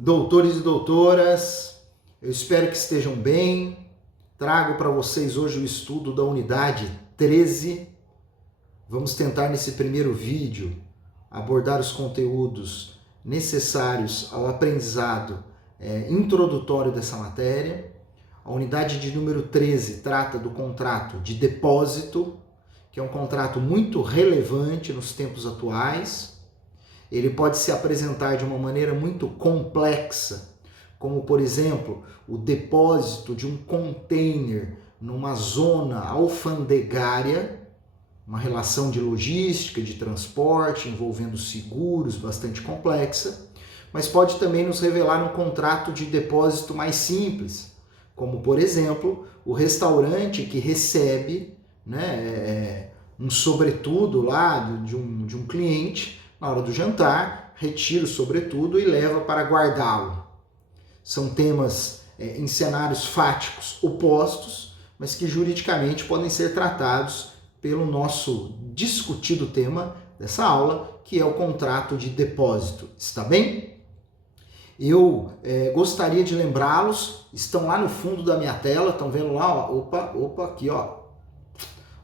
Doutores e doutoras, eu espero que estejam bem. Trago para vocês hoje o estudo da unidade 13. Vamos tentar nesse primeiro vídeo abordar os conteúdos necessários ao aprendizado introdutório dessa matéria. A unidade de número 13 trata do contrato de depósito, que é um contrato muito relevante nos tempos atuais. Ele pode se apresentar de uma maneira muito complexa, como, por exemplo, o depósito de um container numa zona alfandegária, uma relação de logística, de transporte, envolvendo seguros, bastante complexa, mas pode também nos revelar um contrato de depósito mais simples, como, por exemplo, o restaurante que recebe um sobretudo lá de um cliente na hora do jantar, retira o sobretudo e leva para guardá-lo. São temas em cenários fáticos opostos, mas que juridicamente podem ser tratados pelo nosso discutido tema dessa aula, que é o contrato de depósito. Está bem? Eu gostaria de lembrá-los, estão lá no fundo da minha tela, estão vendo lá, ó, aqui, ó,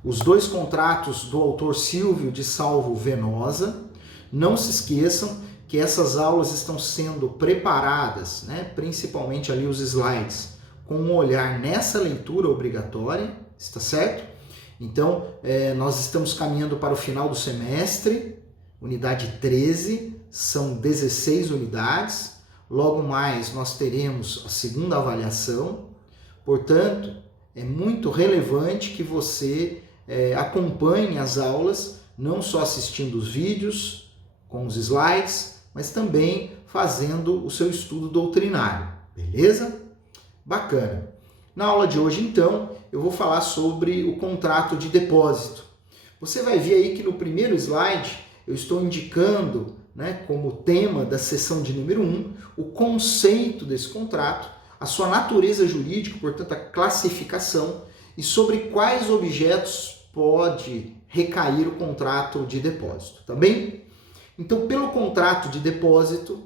os dois contratos do autor Silvio de Salvo Venosa. Não se esqueçam que essas aulas estão sendo preparadas, principalmente ali os slides, com um olhar nessa leitura obrigatória, está certo? Então, nós estamos caminhando para o final do semestre, unidade 13, são 16 unidades, logo mais nós teremos a segunda avaliação, portanto, é muito relevante que você acompanhe as aulas, não só assistindo os vídeos, com os slides, mas também fazendo o seu estudo doutrinário, beleza? Bacana. Na aula de hoje, então, eu vou falar sobre o contrato de depósito. Você vai ver aí que no primeiro slide eu estou indicando, como tema da seção de número 1, o conceito desse contrato, a sua natureza jurídica, portanto, a classificação, e sobre quais objetos pode recair o contrato de depósito, tá bem? Então, pelo contrato de depósito,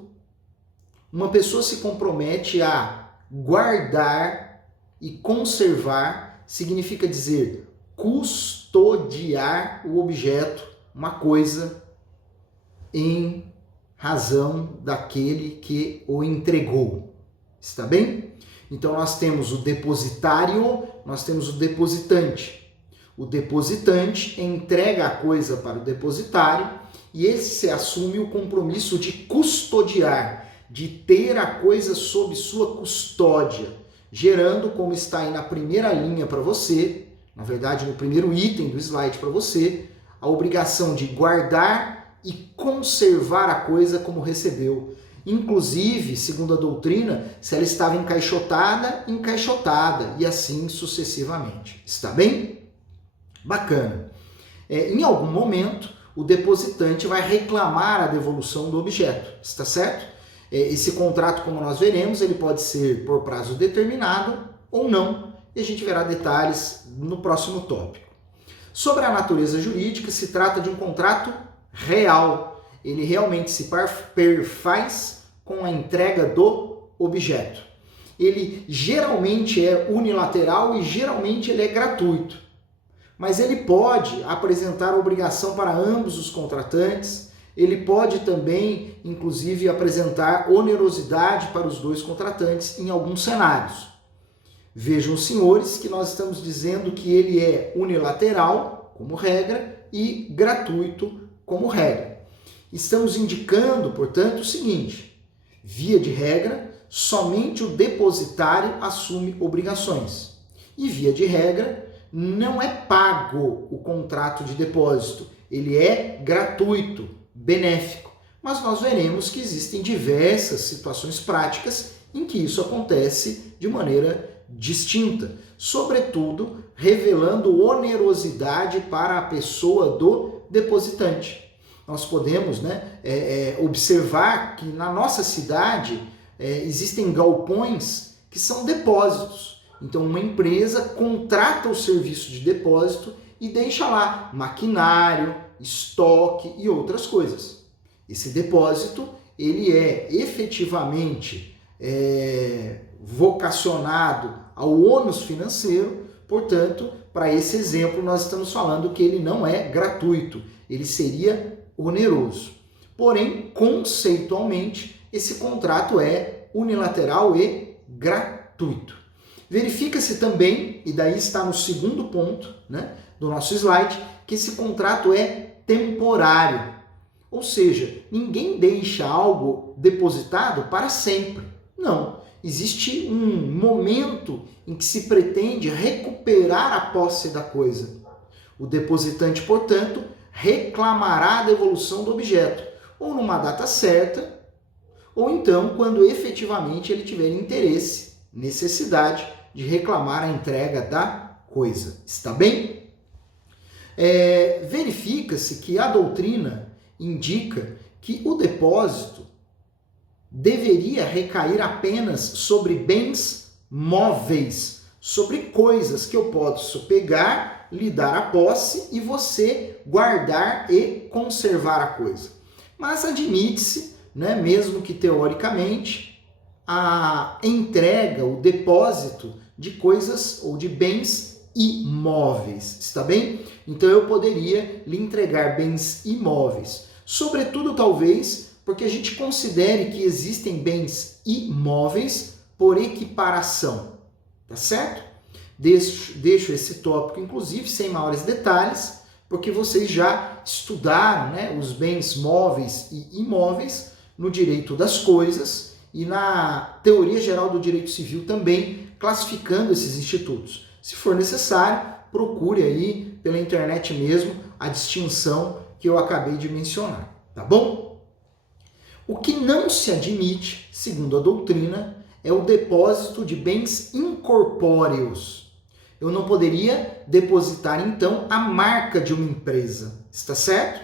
uma pessoa se compromete a guardar e conservar, significa dizer custodiar o objeto, uma coisa, em razão daquele que o entregou. Está bem? Então, nós temos o depositário, nós temos o depositante. O depositante entrega a coisa para o depositário e esse assume o compromisso de custodiar, de ter a coisa sob sua custódia, gerando, como está aí na primeira linha para você, na verdade no primeiro item do slide para você, a obrigação de guardar e conservar a coisa como recebeu. Inclusive, segundo a doutrina, se ela estava encaixotada, e assim sucessivamente. Está bem? Bacana. Em algum momento, o depositante vai reclamar a devolução do objeto, está certo? Esse contrato, como nós veremos, ele pode ser por prazo determinado ou não, e a gente verá detalhes no próximo tópico. Sobre a natureza jurídica, se trata de um contrato real. Ele realmente se perfaz com a entrega do objeto. Ele geralmente é unilateral e geralmente ele é gratuito. Mas ele pode apresentar obrigação para ambos os contratantes, ele pode também, inclusive, apresentar onerosidade para os dois contratantes em alguns cenários. Vejam, senhores, que nós estamos dizendo que ele é unilateral, como regra, e gratuito, como regra. Estamos indicando, portanto, o seguinte: via de regra, somente o depositário assume obrigações. E via de regra, não é pago o contrato de depósito, ele é gratuito, benéfico. Mas nós veremos que existem diversas situações práticas em que isso acontece de maneira distinta, sobretudo revelando onerosidade para a pessoa do depositante. Nós podemos observar que na nossa cidade existem galpões que são depósitos. Então, uma empresa contrata o serviço de depósito e deixa lá maquinário, estoque e outras coisas. Esse depósito ele é efetivamente vocacionado ao ônus financeiro, portanto, para esse exemplo nós estamos falando que ele não é gratuito, ele seria oneroso. Porém, conceitualmente, esse contrato é unilateral e gratuito. Verifica-se também, e daí está no segundo ponto, né, do nosso slide, que esse contrato é temporário. Ou seja, ninguém deixa algo depositado para sempre. Não. Existe um momento em que se pretende recuperar a posse da coisa. O depositante, portanto, reclamará a devolução do objeto, ou numa data certa, ou então quando efetivamente ele tiver interesse, necessidade de reclamar a entrega da coisa. Está bem? Verifica-se que a doutrina indica que o depósito deveria recair apenas sobre bens móveis, sobre coisas que eu posso pegar, lhe dar a posse e você guardar e conservar a coisa. Mas admite-se, né, mesmo que teoricamente, a entrega, o depósito de coisas ou de bens imóveis, está bem? Então eu poderia lhe entregar bens imóveis, sobretudo talvez porque a gente considere que existem bens imóveis por equiparação, tá certo? Deixo esse tópico, inclusive, sem maiores detalhes, porque vocês já estudaram, né, os bens móveis e imóveis no direito das coisas e na teoria geral do direito civil também, classificando esses institutos. Se for necessário, procure aí pela internet mesmo a distinção que eu acabei de mencionar, tá bom? O que não se admite, segundo a doutrina, é o depósito de bens incorpóreos. Eu não poderia depositar, então, a marca de uma empresa, está certo?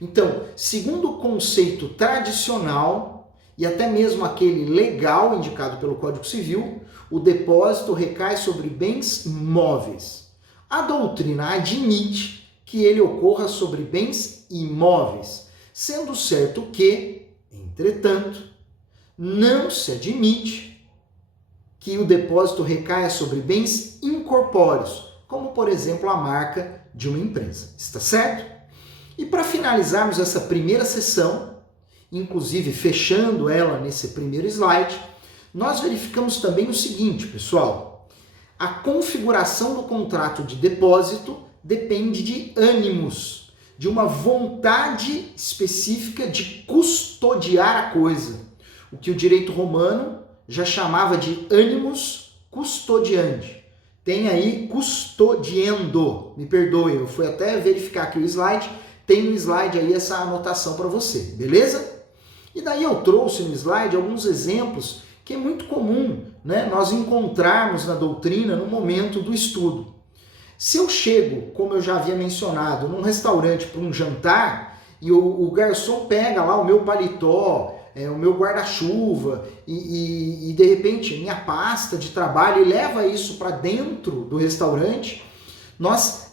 Então, segundo o conceito tradicional e até mesmo aquele legal indicado pelo Código Civil, o depósito recai sobre bens móveis. A doutrina admite que ele ocorra sobre bens imóveis, sendo certo que, entretanto, não se admite que o depósito recaia sobre bens incorpóreos, como, por exemplo, a marca de uma empresa. Está certo? E para finalizarmos essa primeira sessão, inclusive fechando ela nesse primeiro slide, nós verificamos também o seguinte, pessoal. A configuração do contrato de depósito depende de ânimos, de uma vontade específica de custodiar a coisa, o que o direito romano já chamava de animus custodiandi. Tem aí custodiendo, me perdoe, eu fui até verificar aqui o slide, tem no slide aí essa anotação para você, beleza? E daí eu trouxe no slide alguns exemplos que é muito comum, né, nós encontrarmos na doutrina no momento do estudo. Se eu chego, como eu já havia mencionado, num restaurante para um jantar e o garçom pega lá o meu paletó, o meu guarda-chuva e de repente minha pasta de trabalho e leva isso para dentro do restaurante, nós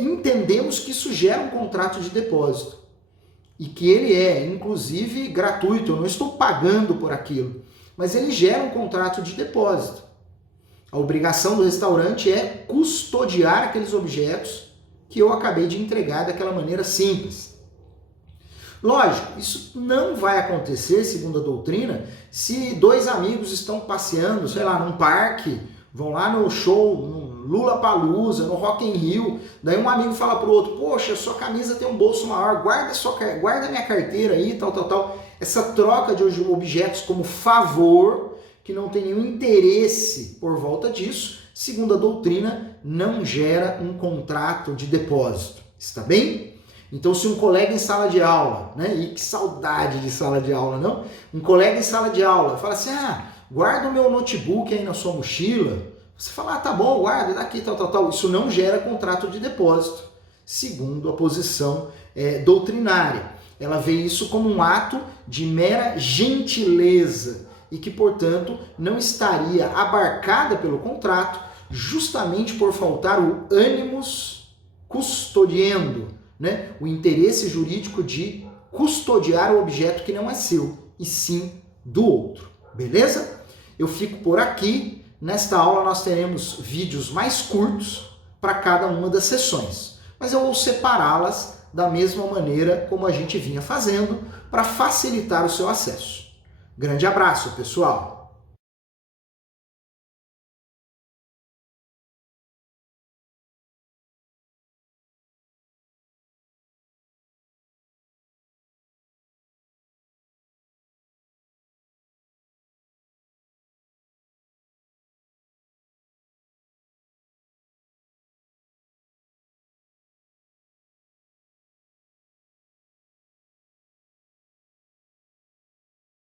entendemos que isso gera um contrato de depósito e que ele é, inclusive, gratuito, eu não estou pagando por aquilo, mas ele gera um contrato de depósito. A obrigação do restaurante é custodiar aqueles objetos que eu acabei de entregar daquela maneira simples. Lógico, isso não vai acontecer, segundo a doutrina, se dois amigos estão passeando, sei lá, num parque, vão lá no show, no Lollapalooza, no Rock in Rio, daí um amigo fala pro outro, poxa, sua camisa tem um bolso maior, guarda minha carteira aí, tal. Essa troca de objetos como favor, que não tem nenhum interesse por volta disso, segundo a doutrina, não gera um contrato de depósito. Está bem? Então, se um colega em sala de aula, né? E que saudade de sala de aula, não? Um colega em sala de aula fala assim, guarda o meu notebook aí na sua mochila. Você fala, tá bom, guarda, daqui, tal. Isso não gera contrato de depósito, segundo a posição doutrinária. Ela vê isso como um ato de mera gentileza, e que, portanto, não estaria abarcada pelo contrato justamente por faltar o animus custodiendo, né? O interesse jurídico de custodiar o objeto que não é seu. e sim do outro, beleza? Eu fico por aqui. Nesta aula nós teremos vídeos mais curtos para cada uma das sessões, mas eu vou separá-las da mesma maneira como a gente vinha fazendo para facilitar o seu acesso. Grande abraço, pessoal!